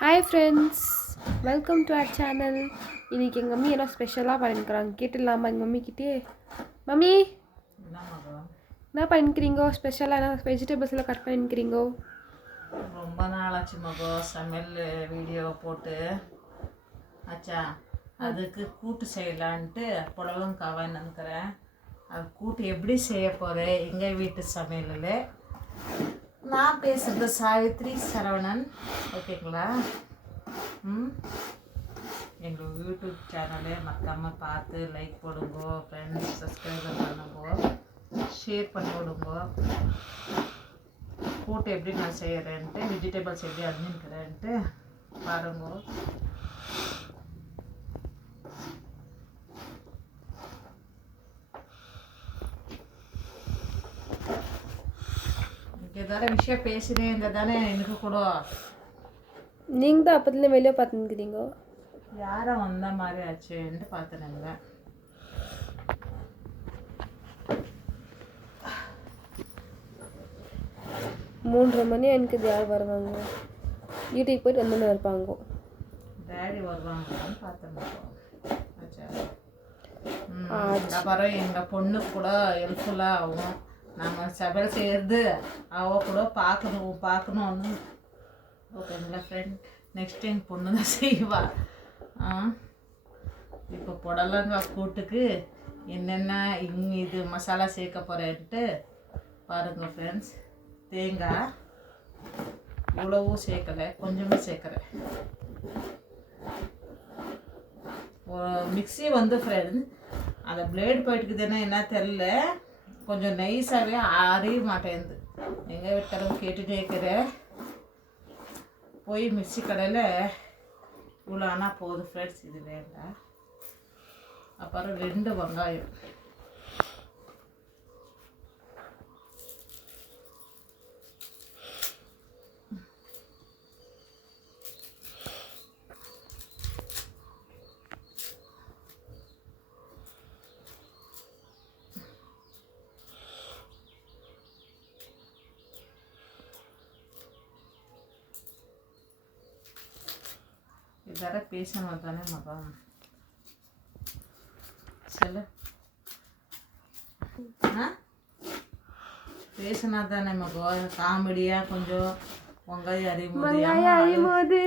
Hi friends, welcome to our channel. இன்றைக்கி எங்கள் mummy என்ன ஸ்பெஷலாக பண்ணிக்கிறாங்க கேட்டுடலாமா எங்கள் மம்மிக்கிட்டே? மம்மி என்ன பண்ணிக்கிறீங்கோ? ஸ்பெஷலாக என்ன வெஜிடபிள்ஸ் எல்லாம் கட் பண்ணிக்கிறீங்கோ? ரொம்ப நாளாச்சு மகோ சமையல் வீடியோ போட்டு ஆச்சா. அதுக்கு கூட்டு செய்யலான்ட்டு புடலங்காய் வாங்கிக்கிறேன். அது கூட்டு எப்படி செய்ய போகிறேன் எங்கள் வீட்டு சமையலில். நான் பேசுகிறது சாவித்ரி சரவணன், ஓகேங்களா? எங்கள் யூடியூப் சேனலை மறக்காமல் பார்த்து லைக் போடுங்கோ, ஃப்ரெண்ட்ஸ் சப்ஸ்கிரைபர் பண்ணுங்கோ, ஷேர் பண்ணி விடுங்கோ. கூட்டு எப்படி நான் செய்கிறேன்ட்டு, வெஜிடபிள்ஸ் எப்படி அரிஞ்சுக்கிறேன்ட்டு பாருங்கோ. ஏதாவது விஷயம் பேசுகிறேன் இந்த தானே எனக்கு கூட. நீங்கள் தான் அப்போதுலேயே வெளியே பார்த்துக்கிறீங்கோ. யாரை வந்த மாதிரி ஆச்சுன்ட்டு பார்த்துனேங்க. 3:30 மணி எனக்கு யார் வருவாங்க? யூடியூப் போய்ட்டு வந்து இருப்பாங்க. டேடி வருவாங்கன்னு பார்த்தேன். அப்புறம் எங்கள் பொண்ணுக்கு கூட ஹெல்ப்ஃபுல்லாக ஆகும். நம்ம சமையல் செய்கிறது அவள் கூட பார்க்கணுன்னு. ஓகேங்களா ஃப்ரெண்ட்? நெக்ஸ்ட் டைம் பொண்ணு தான் செய்வா. இப்போ புடலங்காய் கூட்டுக்கு என்னென்ன இது மசாலா சேர்க்க போகிறேன்ட்டு பாருங்கள் ஃப்ரெண்ட்ஸ். தேங்காய் இவ்வளவும் சேர்க்கலை, கொஞ்சமாக சேர்க்குறேன். மிக்ஸி வந்து ஃப்ரெண்ட்ஸ் அந்த பிளேடு போயிட்டுக்குதுன்னா என்ன தெரில, கொஞ்சம் நைஸாகவே ஆறிய மாட்டேங்குது. எங்கள் வீட்டுக்காரங்க கேட்டுகிட்டே இருக்கிறேன். போய் மிக்ஸி கடையில் இவ்வளோ ஆனால் போதும் ஃப்ரெண்ட்ஸ், இது வேண்டாம். அப்புறம் 2 வெங்காயம், இதெல்லாம் பேசணும் தானே மகா சொல்லு. பேசினா தானே மகோ காமெடியாக கொஞ்சம். வெங்காயம் அறியும்போது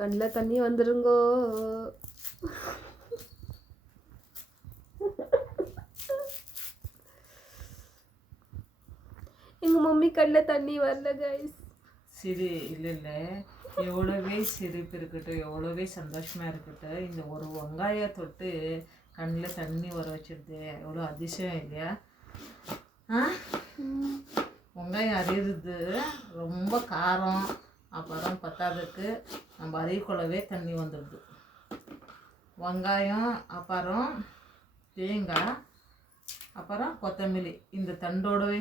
கண்ணில் தண்ணி வந்துருங்கோ. எங்கள் மம்மி கண்ணில் தண்ணி வரல கைஸ். சரி, இல்லை எவ்வளோவே சிரிப்பு இருக்கட்டும், எவ்வளோவே சந்தோஷமாக இருக்கட்டும், இந்த ஒரு வெங்காயம் தொட்டு கண்ணில் தண்ணி வர வச்சிருது எவ்வளோ அதிசயம் இல்லையா? வெங்காயம் அறியுறது ரொம்ப காரம். அப்புறம் பத்தாததுக்கு நம்ம அறியக்குள்ளவே தண்ணி வந்துடுது. வெங்காயம், அப்புறம் தேங்காய், அப்புறம் கொத்தமல்லி இந்த தண்டோடவே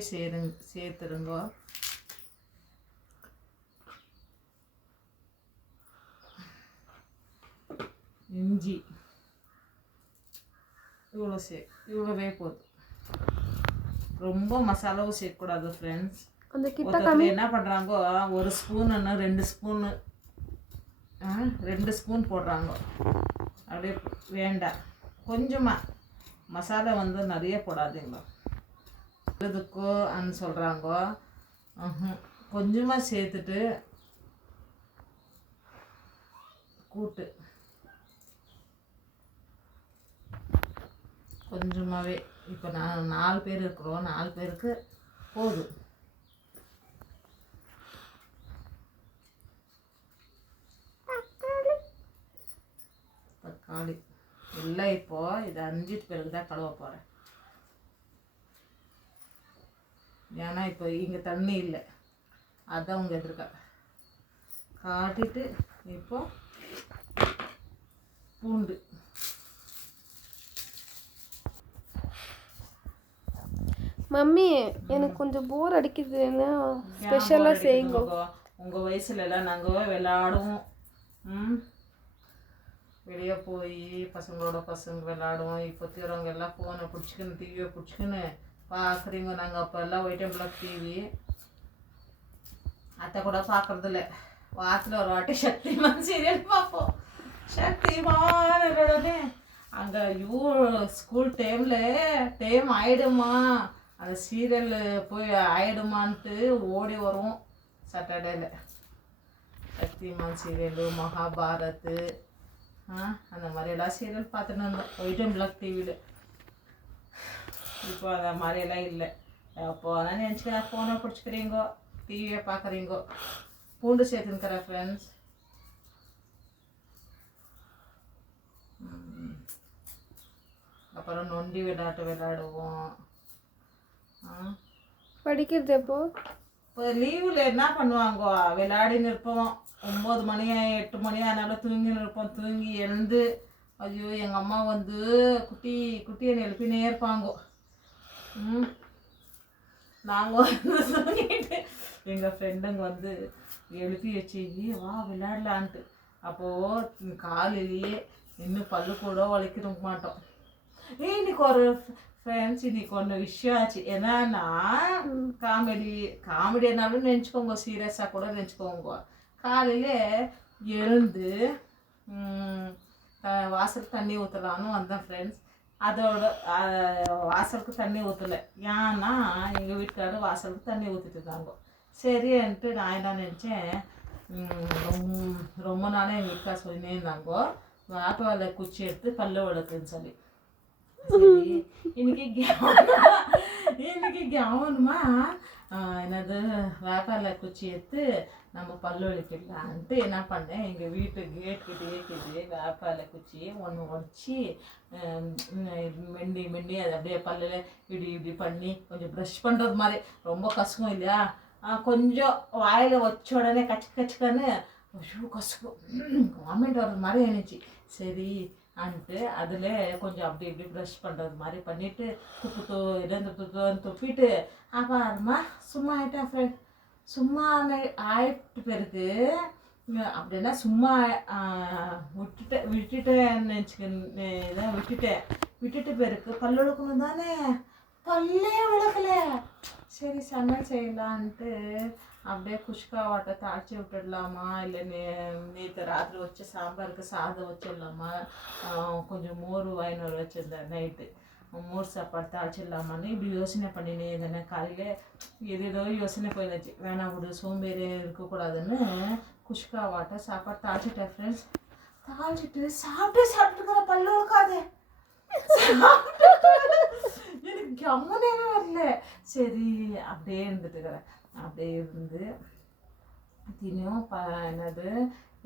சேர்த்துருங்கோ. இஞ்சி இவ்வளோவே போதும். ரொம்ப மசாலாவும் சேர்க்கக்கூடாது ஃப்ரெண்ட்ஸ். ஒருத்தர் என்ன பண்ணுறாங்கோ, 1 ஸ்பூனுன்னு 2 ஸ்பூன் போடுறாங்க. அப்படியே வேண்டாம், கொஞ்சமாக மசாலா வந்து நிறைய போடாதீங்க. இதுக்கோ சொல்கிறாங்க. கொஞ்சமாக சேர்த்துட்டு கூட்டு கொஞ்சமாகவே. இப்போ நான் 4 பேர் இருக்கிறோம், 4 பேருக்கு போதும். தக்காளி இல்லை, இப்போது இதை 5 பேருக்கு தான் கழுவ போகிறேன். ஏன்னா இப்போ இங்கே தண்ணி இல்லை, அதான் உங்கள் எதிர்க்க காட்டிட்டு. இப்போ பூண்டு மம்மி எனக்கு கொஞ்சம் போர் அடிக்குதுன்னா ஸ்பெஷலாக செய்யுங்க. உங்கள் வயசுலலாம் நாங்கள் விளையாடுவோம், வெளியே போய் பசங்களோட விளையாடுவோம். இப்போ தீரவங்க எல்லாம் ஃபோனை பிடிச்சிக்கின்னு டிவியை பிடிச்சிக்கின்னு பார்க்குறீங்க. நாங்கள் அப்போ எல்லாம் ஒயிட் அண்ட் பிளாக் டிவி, அத்தை கூட பார்க்குறதில்ல. வாரத்தில் ஒரு வாட்டி சக்திமான் சீரியல் பார்ப்போம். சக்திமான் உடனே அங்கே ஸ்கூல் டைம் ஆயிடுமா, அந்த சீரியல் போய் ஆயிடுமான்ட்டு ஓடி வருவோம் சாட்டர்டேல. சக்திமான் சீரியலு, மகாபாரத், அந்த மாதிரியெல்லாம் சீரியல் பார்த்துட்டு இருந்தோம் ஒயிட் அண்ட் பிளாக் டிவியில். இப்போ அந்த மாதிரியெல்லாம் இல்லை. அப்போ ஆனால் நினச்சிக்கிறேன் ஃபோனை பிடிச்சிக்கிறீங்கோ, டிவியை பார்க்குறீங்கோ. பூண்டு சேர்த்துக்கிறேன் ஃப்ரெண்ட்ஸ். அப்புறம் நொண்டி விளையாடுவோம். படிக்கிறது எப்போ? இப்போ லீவில் என்ன பண்ணுவாங்க, விளையாடின்னு இருப்போம். 9 மணி 8 மணி ஆனாலும் தூங்கின்னு இருப்போம். தூங்கி எழுந்து ஐயோ எங்கள் அம்மா வந்து குட்டியை எழுப்பினே இருப்பாங்க. நாங்கள் வந்து தூங்கிட்டு எங்கள் ஃப்ரெண்டுங்க வந்து எழுப்பி வச்சு வா விளையாடலான்ட்டு. அப்போது காலையிலேயே இன்னும் பல்லு கூட வலிக்க மாட்டோம். இன்னைக்கு ஒரு ஃப்ரெண்ட்ஸ், இன்னைக்கு ஒன்று விஷயம் ஆச்சு. என்னன்னா காமெடினாலும் நினச்சிக்கோங்க, சீரியஸாக கூட நினச்சிக்கோங்க. காலையில் எழுந்து வாசலுக்கு தண்ணி ஊற்றலான்னு வந்தேன் ஃப்ரெண்ட்ஸ். அதோட வாசலுக்கு தண்ணி ஊற்றலை. ஏன்னா எங்கள் வீட்டுக்காரர் வாசலுக்கு தண்ணி ஊற்றிட்டு இருந்தாங்க. சரின்ட்டு நான் என்ன நினச்சேன், ரொம்ப நாளாக எங்கள் வீட்டுக்கார சொல்லினே இருந்தாங்கோ வேப்ப குச்சி எடுத்து பல்லு விளக்குன்னு சொல்லி. சரி இன்னைக்கு கவனமா என்னது வேப்ப குச்சி எடுத்து நம்ம பல்லு விளக்கிடலான்ட்டு என்ன பண்ணேன், எங்கள் வீட்டு கேட்டுக்கிட்டே வேப்ப குச்சி ஒன்று உடச்சி மெண்டி அதை அப்படியே பல்லில் இப்படி பண்ணி கொஞ்சம் ப்ரஷ் பண்ணுறது மாதிரி. ரொம்ப கஷ்டம் இல்லையா, கொஞ்சம் வாயில் வச்ச உடனே கச்சுக்கன்னு கசுக்கும் வாமிட் வர்றது மாதிரி இருந்துச்சு. சரி அன்ட்டு அதில் கொஞ்சம் அப்படி இப்படி ப்ரஷ் பண்ணுறது மாதிரி பண்ணிவிட்டு துப்பு துப்பிட்டு அப்புறமா சும்மா ஆகிட்டேன் ஃப்ரெண்ட். சும்மா ஆயிட்டு பிறகு அப்படின்னா சும்மா விட்டுட்டேன்னு நினச்சிக்க விட்டுட்டு பிறகு பல்லு விளக்கணும் தானே, பல்லே விளக்கல. சரி சமையல் செய்யலான்ட்டு அப்படியே குஷ்கா வாட்டை தாளிச்சி விட்டுடலாமா, இல்லை நேற்று ராத்திரி வச்ச சாம்பாருக்கு சாதம் வச்சிடலாமா, கொஞ்சம் மோர் வாங்கினு வச்சுருந்தேன் நைட்டு, மோர் சாப்பாடு தாளிச்சிடலாமான்னு இப்படி யோசனை பண்ணினே இருந்தேன். காலையில் ஏதோ யோசனை போயிருந்துச்சு. வேணாம் விடு, சோம்பேறி இருக்கக்கூடாதுன்னு குஷ்கா வாட்டை சாப்பாடு தாளிச்சிட்டேன் ஃப்ரெண்ட்ஸ். தாளிச்சிட்டு சாப்பிட்டுக்கிற பல்லு விளக்காது. எனக்கு கவனமே வரல. சரி அப்படியே இருந்துட்டுக்கிறேன். அப்படியே இருந்து தினியும்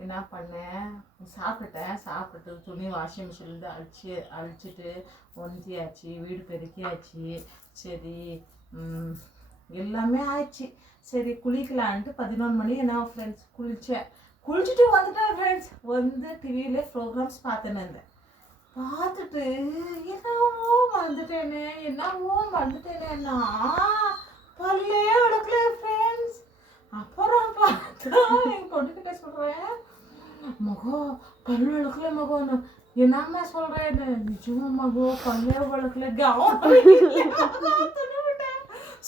என்ன பண்ணேன், சாப்பிட்டுட்டு துணி வாஷிங் மிஷின்லேருந்து அழிச்சிட்டு ஒந்தியாச்சு, வீடு பெருக்கியாச்சு. சரி எல்லாமே ஆயிடுச்சு. சரி குளிக்கலான்ட்டு 11 மணி என்ன ஃப்ரெண்ட்ஸ் குளிச்சுட்டு வந்துட்டேன் ஃப்ரெண்ட்ஸ். வந்து டிவியில் ப்ரோக்ராம்ஸ் பார்த்துன்னு இருந்தேன். பார்த்துட்டு என்னவோ மறந்துட்டேனேன்னா பல்லே விளக்கல ஃப்ரெண்ட்ஸ். அப்புறம் பார்த்தா என் பொண்ணுக்கிட்ட சொல்கிறேன், பல்லு விளக்கல மகோன்னு. என்னம்மா சொல்கிறேன், நிஜமா மகோ பல்லே விளக்கல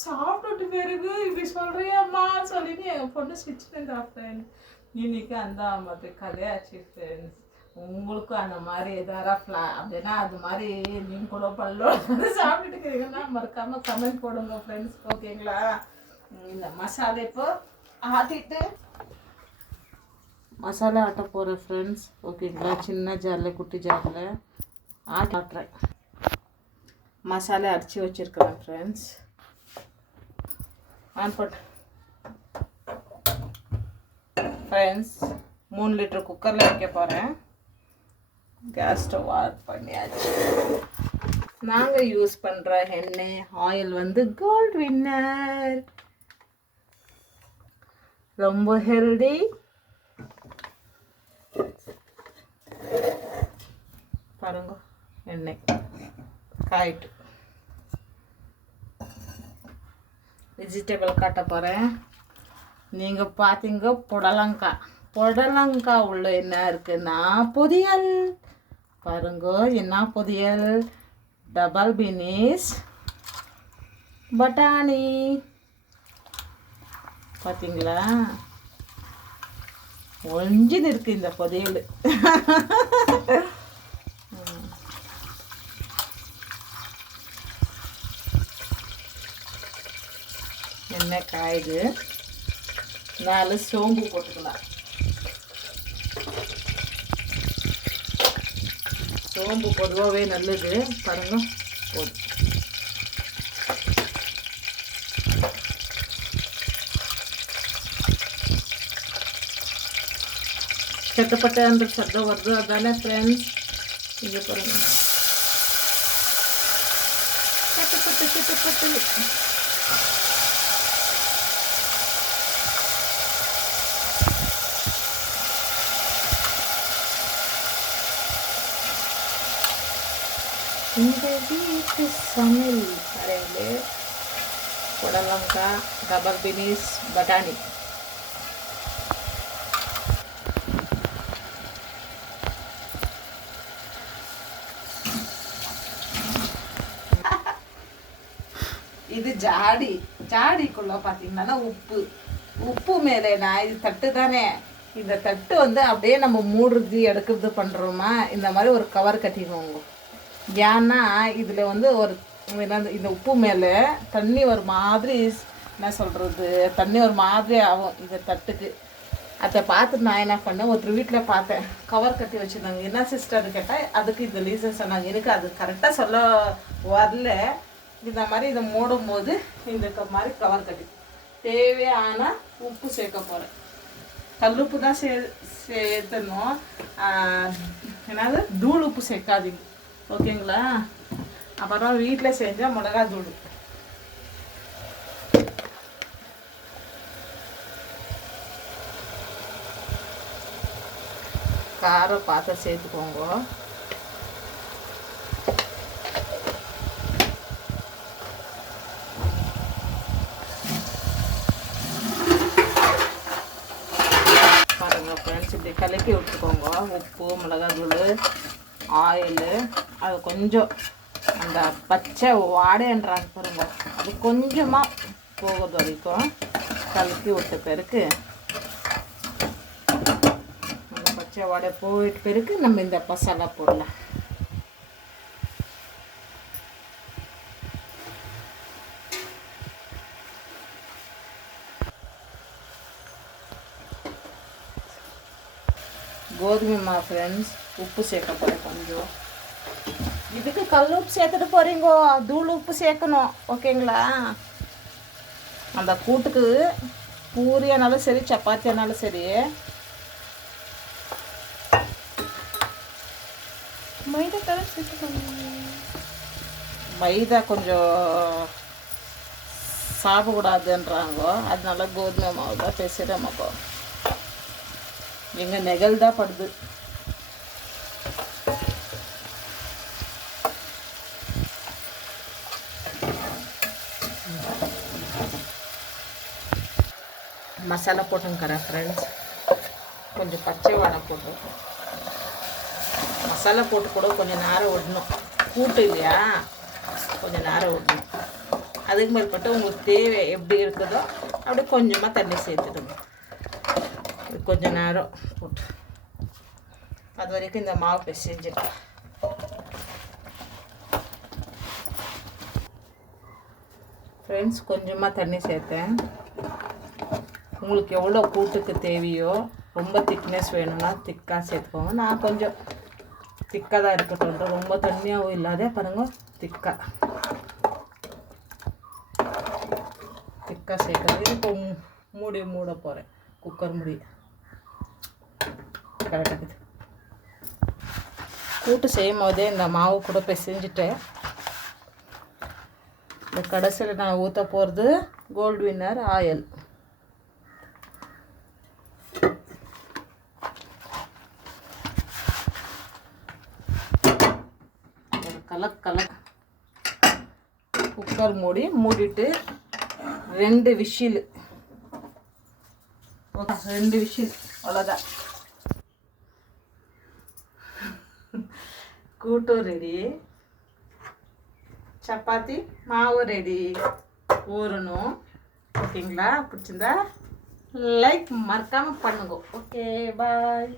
சாப்பிட்டுட்டு பிறகு இப்படி சொல்கிறியம்மா சொல்லிட்டு எங்கள் பொண்ணு ஸ்டிச் பண்ணுறா ஃப்ரெண்ட்ஸ். இன்னைக்கு அந்த மாதிரி கதையாச்சு ஃப்ரெண்ட்ஸ். உங்களுக்கும் அந்த மாதிரி எதாவது அப்படின்னா அது மாதிரி நீங்கள் கூட பல்லோட சாப்பிட்டுட்டு இருக்கிறீங்கன்னா மறக்காமல் கமெண்ட் போடுங்க ஃப்ரெண்ட்ஸ். ஓகேங்களா? இந்த மசாலா இப்போ ஆட்டிட்டு மசாலா ஆட்ட போகிறேன் ஃப்ரெண்ட்ஸ். ஓகேங்களா? சின்ன ஜாரில் குட்டி ஜாரில் ஆட்டுறேன். மசாலா அரைச்சி வச்சுருக்கிறேன் ஃப்ரெண்ட்ஸ். ஆன் போட்டு ஃப்ரெண்ட்ஸ் 3 லிட்டர் குக்கரில் வைக்க போகிறேன். கேஸ் ஸ்டவ் ஆன் பண்ணியாச்சு. நாங்கள் யூஸ் பண்ணுற எண்ணெய் ஆயில் வந்து கோல்ட் வின்னர், ரொம்ப ஹெல்தி. பாருங்க எண்ணெய் காயிட்டு. வெஜிடபிள் காட்ட போகிறேன். நீங்கள் பார்த்தீங்க புடலங்காய் உள்ள என்ன இருக்குன்னா பொரியல். பாருங்க என்ன பொரியல், டபுள் பீன்ஸ், பட்டாணி. பார்த்தீங்களா? ஒழிஞ்சுன்னு இருக்குது இந்த பொரியல். எண்ணெய் காயுது. 4 சோம்பு போட்டுக்கலாம். சோம்பு பொதுவாகவே நல்லது பாருங்க. போதும். ಚಟಪಟ ಶಬ್ದ ವರ್ದು ಅದಾನೆ ಫ್ರೆಂಡ್ಸ್. ಈಗ ಬರೋಣ ಚಟಪಟ ಚಟಪಟ. இந்த வீட்டு சமையல் அறையில் புடலங்காய், ரப்பர் பீன்ஸ், பட்டாணி. இது ஜாடிக்குள்ள பார்த்தீங்கன்னா உப்பு மேலே நான் இது தட்டு தானே, இந்த தட்டு வந்து அப்படியே நம்ம மூடுறது எடுக்கிறது பண்ணுறோமா, இந்த மாதிரி ஒரு கவர் கட்டிடுவோங்க. ஏன்னா இதில் வந்து ஒரு இந்த உப்பு மேலே தண்ணி ஒரு மாதிரி என்ன சொல்கிறது, தண்ணி ஒரு மாதிரி ஆகும் இந்த தட்டுக்கு. அதை பார்த்து நான் என்ன பண்ணேன், ஒருத்தர் வீட்டில் பார்த்தேன் கவர் கட்டி வச்சுருந்தாங்க. என்ன சிஸ்டர்னு கேட்டால் அதுக்கு இந்த ரீசன் சொன்னாங்க. எனக்கு அது கரெக்டாக சொல்ல வரல. இந்த மாதிரி இதை மூடும் போது இந்த மாதிரி கவர் கட்டி தேவையான உப்பு சேர்க்க போகிறேன். கல்லுப்பு தான் சேர்த்தணும், என்னது தூள் உப்பு சேர்க்காதீங்க, ஓகேங்களா? அப்புறம் வீட்டில் செஞ்சால் மிளகா தூள். காரம் பார்த்து சேர்த்துக்கோங்க. பாருங்கள் ஃப்ரெண்ட்ஸ், இப்படி கலக்கி விட்டுக்கோங்க. உப்பு, மிளகாத்தூள், ஆயிலு, அது கொஞ்சம் அந்த பச்சை வாடைன்றாங்க பாருங்க, அது கொஞ்சமாக போகிறது வரைக்கும் கலக்கி விட்ட பிறகு அந்த பச்சை வாடை போயிட்ட பிறகு நம்ம இந்த மசாலா போடலாம். கோதுமை மாவு ஃப்ரெண்ட்ஸ், உப்பு சேர்க்க போகிறேன் கொஞ்சம். இதுக்கு கல் உப்பு சேர்த்துட்டு போகிறீங்கோ, தூள் உப்பு சேர்க்கணும், ஓகேங்களா? அந்த கூட்டுக்கு பூரியானாலும் சரி, சப்பாத்தியானாலும் சரி. மைதா தர சேர்த்துக்கோங்க. மைதா கொஞ்சம் சாப்பிடக்கூடாதுன்றாங்கோ, அதனால கோதுமை மாவு தான் பேசுகிறோமாக்கோ. எங்கள் நெகல் தான் படுது. மசாலா போட்டுங்கிறேன் ஃப்ரெண்ட்ஸ். கொஞ்சம் பச்சை வாடை போட்டு மசாலா போட்டு கூட கொஞ்சம் நேரம் விடணும். கூட்டு இல்லையா, கொஞ்சம் நேரம் விடணும். அதுக்கு மேற்பட்டு உங்களுக்கு தேவை எப்படி இருக்குதோ அப்படியே கொஞ்சமாக தண்ணி சேர்த்துடுங்க. கொஞ்சம் நேரம் போட்டு அது வரைக்கும் இந்த மாவு பிசைஞ்சிட்டு ஃப்ரெண்ட்ஸ் கொஞ்சமாக தண்ணி சேர்த்தேன். உங்களுக்கு எவ்வளோ கூட்டுக்கு தேவையோ, ரொம்ப திக்னஸ் வேணும்னா திக்காக சேர்த்துக்கோங்க. நான் கொஞ்சம் திக்காக தான் இருக்கட்டும், ரொம்ப தண்ணியாகவும் இல்லாத பாருங்க, திக்காக சேர்க்குறது. இப்போ மூட போகிறேன், குக்கர் மூடி. கரெக்டாக கூட்டு செய்யும் போதே இந்த மாவு கூட பிசைஞ்சிட்டேன். இந்த கடைசியில் நான் ஊற்ற போகிறது கோல்டு வின்னர் ஆயில். கலக் குக்கர் மூடிட்டு 2 விசில், 2 விசில், அவ்வளோதான். கூட்டு ரெடி, சப்பாத்தி மாவு ரெடி, ஊறணும், ஓகேங்களா? பிடிச்சிருந்தா லைக் மறக்காமல் பண்ணுங்க. Okay bye.